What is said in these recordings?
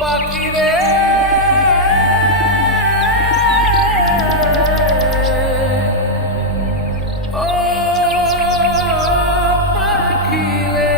পাখি রে ও পাখি রে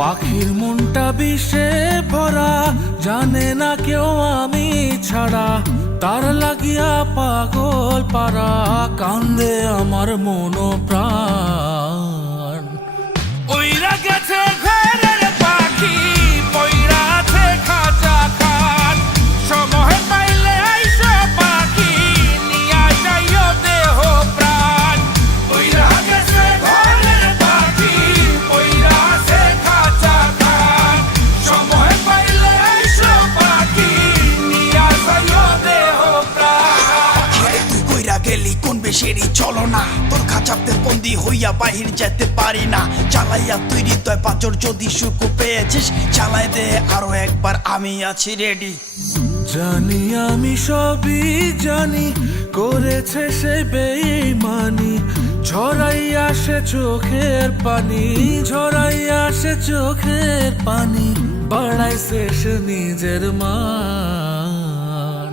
পাখির মনটা বিষে ভরা, জানে না কেউ আমি ছাড়া, তার লাগিয়া পাগল পারা, কান্দে আমার মন প্রাণ। ওইরা গেছে ঘরের পাখি, পইরা আছে খাঁচা খান, সময় পাইলে আইসো পাখি, নিয়া যাইও দেহ প্রাণ। ওইরা গেছে ঘরের পাখি, পইরা আছে খাঁচা খান, সময় পাইলে আইসো পাখি, নিয়া যাইও দেহ প্রাণ। তুই কইরা গেলি কোন বেশেরই চলো না, তোর খাঁচাতে বন্দি হইয়া বাহির যেতে পারি না। চালাইয়া তুই হৃদয় পাচর, যদি সুখ পেয়েছিস চালাই দে আরো একবার, আমি আছি রেডি। জানি আমি সবই জানি, করেছে সে বেঈমানি, ঝরাইয়া সে চোখের পানি, ঝরাইয়া সে চোখের পানি, বাড়াইছে সে নিজের মান।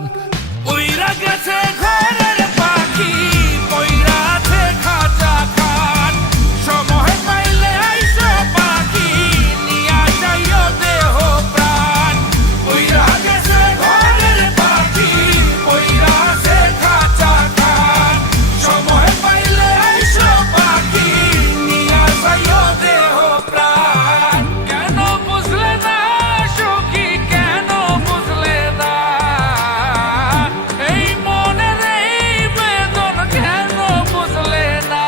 ওইরা গেছে ঘরের পাখি, পইরা আছে খাঁচা খান, সময় পাইলে আইসো পাখি, নিয়া যাইও দেহ প্রাণ। ওইরা গেছে ঘরের পাখি, পইরা আছে খাঁচা খান, সময় পাইলে আইসো পাখি, নিয়া যাইও দেহ প্রাণ। কেন বুঝলে না সখী, কেন বুঝলে না এই মনের এই বেদন, কেন বুঝলে না?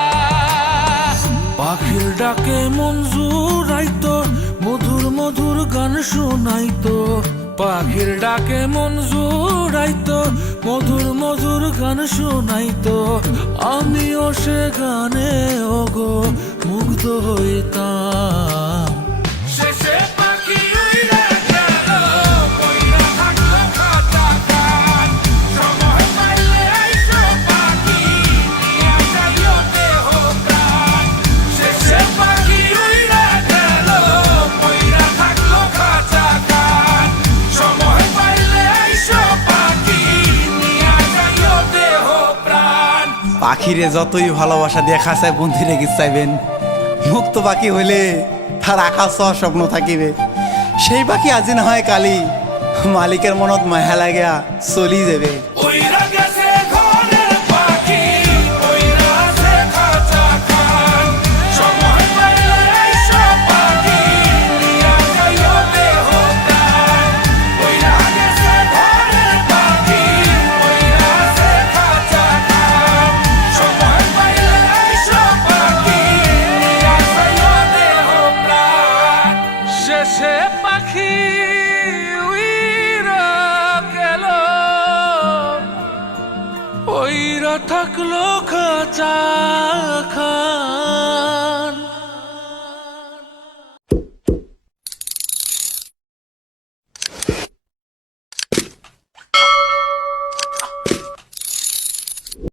পাখির ডাকে মন জুড়াইতো, মধুর মধুর গান শোনাইতো, পাখির ডাকে মন জুড়াইতো, মধুর মধুর গান শোনাইতো, আমিও সে গানে ওগো মুগ্ধ হইতাম। শেষে পাখি উইড়া গেল, কইরা থাকলো খাঁচা খান, সময় পাইলে আইসো পাখি, নিয়া যাইও দেহ প্রাণ। শেষে পাখি উইড়া গেল, কইরা থাকলো খাঁচা খান, সময় পাইলে আইসো পাখি, নিয়া যাইও দেহ প্রাণ। পাখিরে যতই ভালোবাসা দিয়ে খাঁচায় বন্দি রেখে চাইবেন, মুক্ত পাখি হইলে তার আকাশ হওয়ার স্বপ্ন থাকিবে। সেই পাখি আজি না হয় কালি, মালিকের মনত মায়া লাগিয়া চলি যাবে। ওইরা গেছে ঘরের পাখি, পইরা আছে খাঁচা খান, সময় পাইলে আইসো পাখি, নিয়া যাইও দেহ প্রাণ। ওইরা গেছে ঘরের পাখি, পইরা আছে খাঁচা খান, সময় পাইলে আইসো পাখি, নিয়া যাইও দেহ প্রাণ। শেষে পাখি উইরা গেল, ওইরা থাকলো খাঁচা খান।